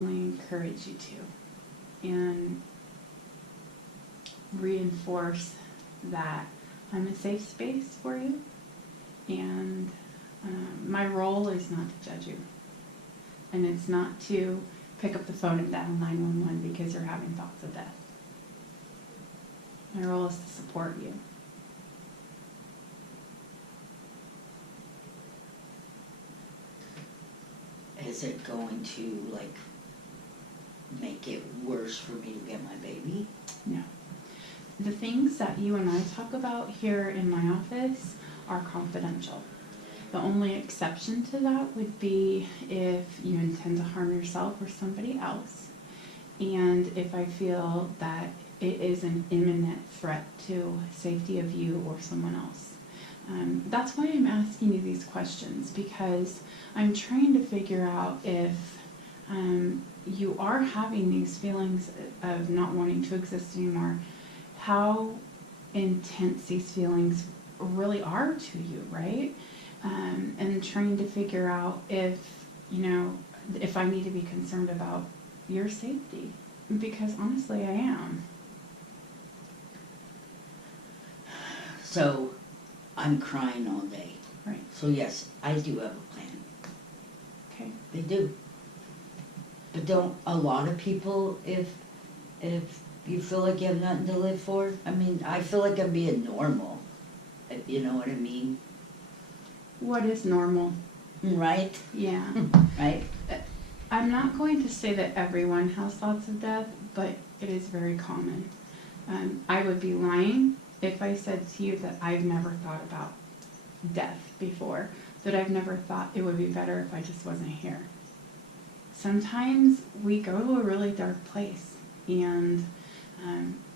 encourage you to and reinforce that I'm a safe space for you, and my role is not to judge you, and it's not to pick up the phone and dial 911 because you're having thoughts of death. My role is to support you. Is it going to, like, make it worse for me to get my baby? No. The things that you and I talk about here in my office are confidential. The only exception to that would be if you intend to harm yourself or somebody else, and if I feel that it is an imminent threat to safety of you or someone else. That's why I'm asking you these questions, because I'm trying to figure out if you are having these feelings of not wanting to exist anymore, how intense these feelings really are to you, right? And trying to figure out if, if I need to be concerned about your safety, because honestly I am. So, I'm crying all day. Right. So yes, I do have a plan. Okay. They do. But don't a lot of people, if you feel like you have nothing to live for? I mean, I feel like I'm being normal. You know what I mean? What is normal? Right? Yeah. Right? I'm not going to say that everyone has thoughts of death, but it is very common. I would be lying if I said to you that I've never thought about death before, that I've never thought it would be better if I just wasn't here. Sometimes we go to a really dark place, and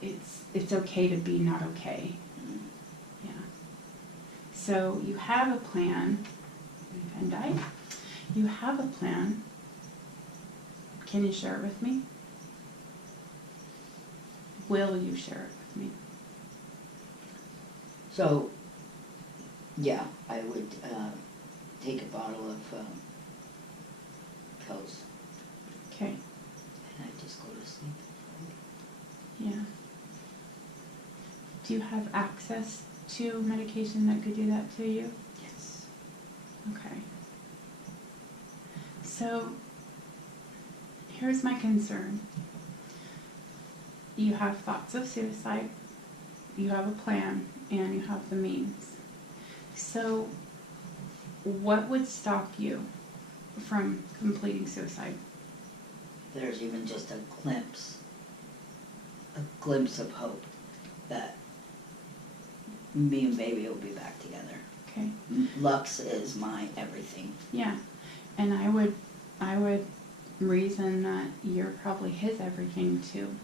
it's okay to be not okay. Yeah. So you have a plan, and you have a plan. Can you share it with me? Will you share it with me? So, yeah, I would take a bottle of pills Okay. and I'd just go to sleep. Yeah. Do you have access to medication that could do that to you? Yes. Okay. So, here's my concern. You have thoughts of suicide, you have a plan, and you have the means. So, what would stop you from completing suicide? There's even just a glimpse of hope that me and baby will be back together. Okay. Lux is my everything. Yeah. And I would reason that you're probably his everything too.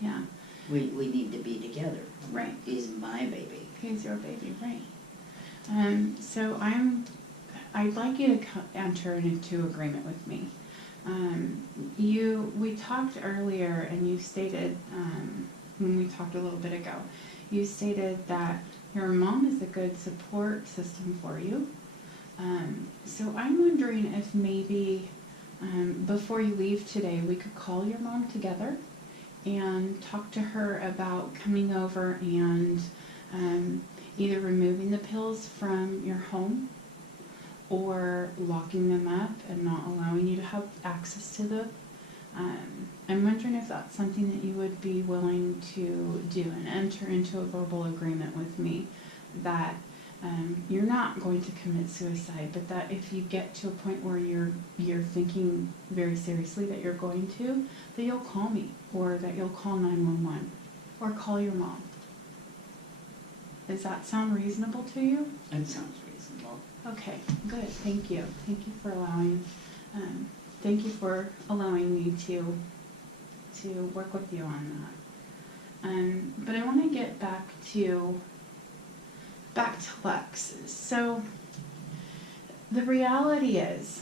Yeah. We need to be together. Right. He's my baby. He's your baby, right? So I'd like you to enter into agreement with me. We talked earlier, and you stated, when we talked a little bit ago, you stated that your mom is a good support system for you. So I'm wondering if maybe before you leave today, we could call your mom together and talk to her about coming over and either removing the pills from your home or locking them up and not allowing you to have access to them. I'm wondering if that's something that you would be willing to do and enter into a verbal agreement with me that you're not going to commit suicide, but that if you get to a point where you're thinking very seriously that you're going to, that you'll call me, or that you'll call 911 or call your mom. Does that sound reasonable to you? That sounds reasonable. Okay, good. Thank you. Thank you for allowing me to work with you on that. But I want to get back to Lux. So the reality is,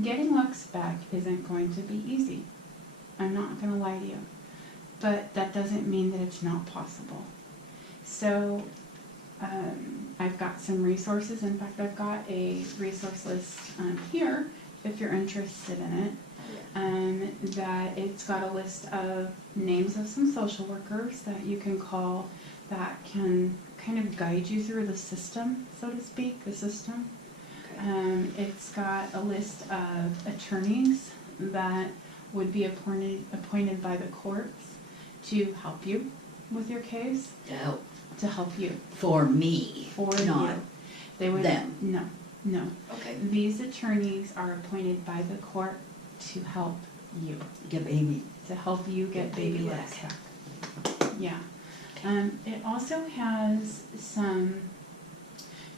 getting Lux back isn't going to be easy. I'm not going to lie to you, but that doesn't mean that it's not possible. So I've got some resources. In fact, I've got a resource list here if you're interested in it. that it's got a list of names of some social workers that you can call that can kind of guide you through the system, so to speak, the system. Okay. It's got a list of attorneys that would be appointed by the courts to help you with your case, to help you. For me, For not you. They would, them. No. Okay. These attorneys are appointed by the court to help you, Get baby. to help you get Get baby baby legs back. Yeah. It also has some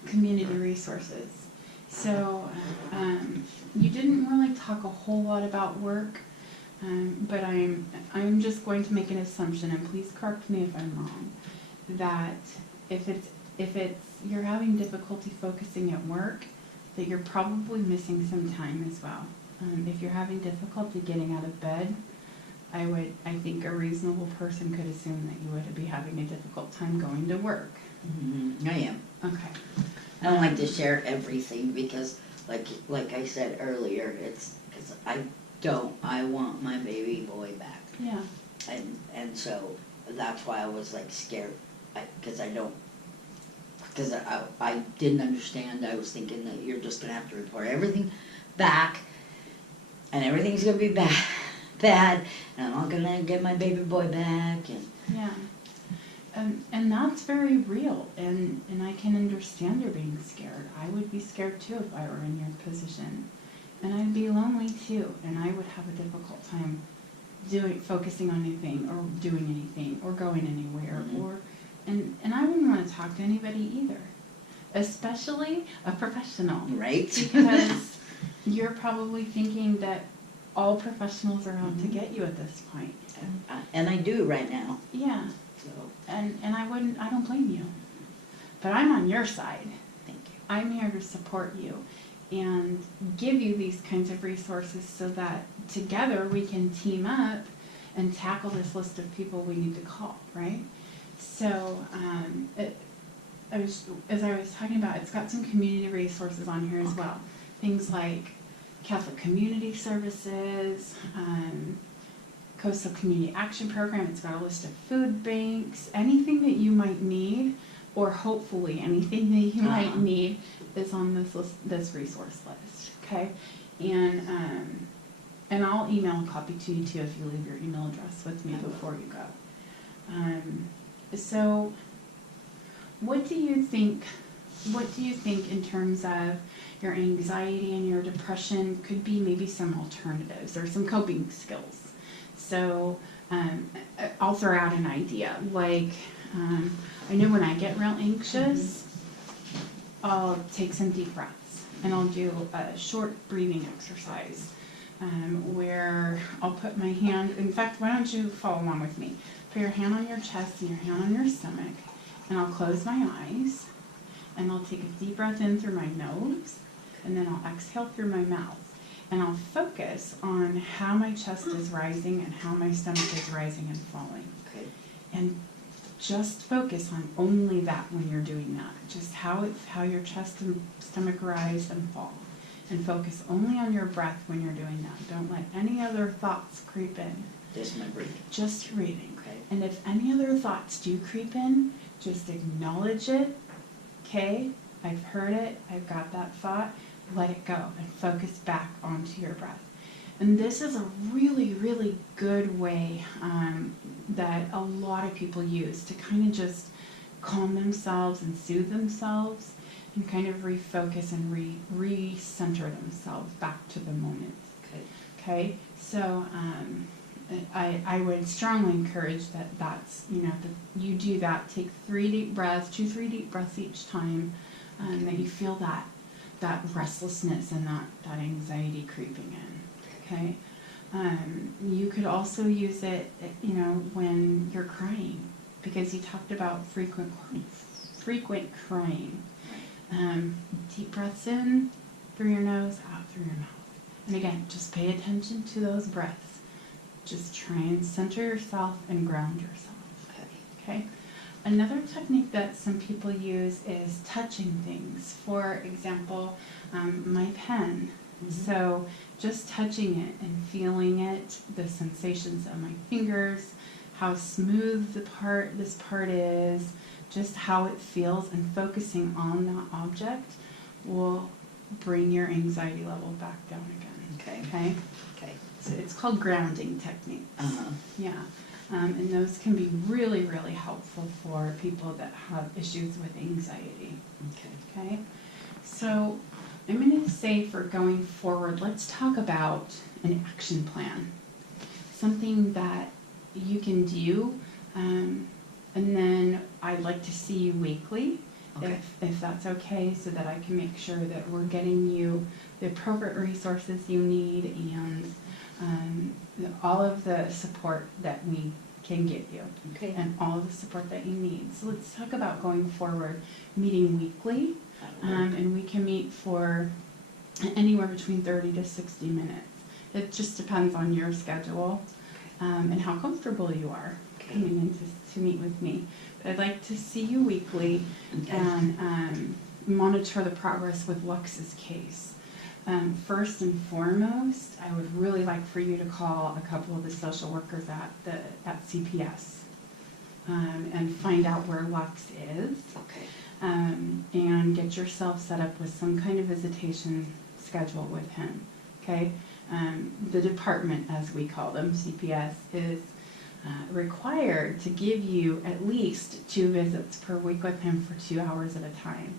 community resources. So, you didn't really talk a whole lot about work, but I'm just going to make an assumption, and please correct me if I'm wrong, that if you're having difficulty focusing at work, that you're probably missing some time as well. If you're having difficulty getting out of bed, I think a reasonable person could assume that you would be having a difficult time going to work. I am. Okay. I don't like to share everything because, like I said earlier, it's because I want my baby boy back, Yeah. and so that's why I was like scared, because I didn't understand. I was thinking that you're just gonna have to report everything back, and everything's gonna be bad, and I'm not gonna get my baby boy back, and Yeah. And that's very real, and I can understand you're being scared. I would be scared too if I were in your position. And I'd be lonely too, and I would have a difficult time focusing on anything, or doing anything, or going anywhere, Mhm. and I wouldn't want to talk to anybody either. Especially a professional. right? Because you're probably thinking that all professionals are out to Mhm. get you at this point. And I do right now, Yeah. so And I don't blame you. But I'm on your side. thank you. I'm here to support you and give you these kinds of resources so that together we can team up and tackle this list of people we need to call, right? So, as I was talking about, it's got some community resources on here as well. Things like Catholic Community Services, Coastal Community Action Program. It's got a list of food banks. Anything that you might need, or hopefully anything that you might need, is on this resource list. Okay, and I'll email a copy to you too if you leave your email address with me before you go. So, what do you think? What do you think in terms of your anxiety and your depression could be maybe some alternatives or some coping skills? So I'll throw out an idea. Like, I know when I get real anxious, I'll take some deep breaths and I'll do a short breathing exercise where I'll put my hand, in fact, why don't you follow along with me? Put your hand on your chest and your hand on your stomach, and I'll close my eyes, and I'll take a deep breath in through my nose, and then I'll exhale through my mouth. And I'll focus on how my chest is rising and how my stomach is rising and falling. Okay. And just focus on only that when you're doing that. Just how your chest and stomach rise and fall. And focus only on your breath when you're doing that. Don't let any other thoughts creep in. Just my breathing. Just breathing. Okay. And if any other thoughts do creep in, just acknowledge it. Okay, I've heard it. I've got that thought. Let it go and focus back onto your breath. And this is a really, really good way that a lot of people use to kind of just calm themselves and soothe themselves and kind of refocus and re-center themselves back to the moment. Okay. Okay, so I would strongly encourage that you do that. Take 3 deep breaths, 2-3 deep breaths each time that you feel that restlessness and that anxiety creeping in. Okay, you could also use it, when you're crying, because you talked about frequent crying. Deep breaths in through your nose, out through your mouth. And again, just pay attention to those breaths. Just try and center yourself and ground yourself. Okay? Another technique that some people use is touching things. For example, my pen So just touching it and feeling it, the sensations of my fingers, how smooth this part is, just how it feels, and focusing on that object will bring your anxiety level back down again. Okay. Okay? Okay. So it's called grounding techniques. Uh-huh. Yeah. And those can be really, really helpful for people that have issues with anxiety. Okay. Okay? So I'm going to say, for going forward, let's talk about an action plan. Something that you can do, and then I'd like to see you weekly, Okay. if that's okay, so that I can make sure that we're getting you the appropriate resources you need, and all of the support that we can get you, Okay. and all of the support that you need. So let's talk about going forward, meeting weekly, and we can meet for anywhere between 30 to 60 minutes. It just depends on your schedule, and how comfortable you are coming in to meet with me. But I'd like to see you weekly, Okay. and monitor the progress with Lux's case. First and foremost, I would really like for you to call a couple of the social workers at CPS, and find out where Lux is, Okay. and get yourself set up with some kind of visitation schedule with him. Okay? The department, as we call them, CPS, is required to give you at least 2 visits per week with him for 2 hours at a time.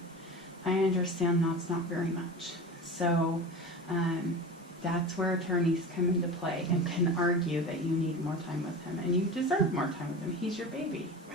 I understand that's not very much. So that's where attorneys come into play and can argue that you need more time with him, and you deserve more time with him. He's your baby.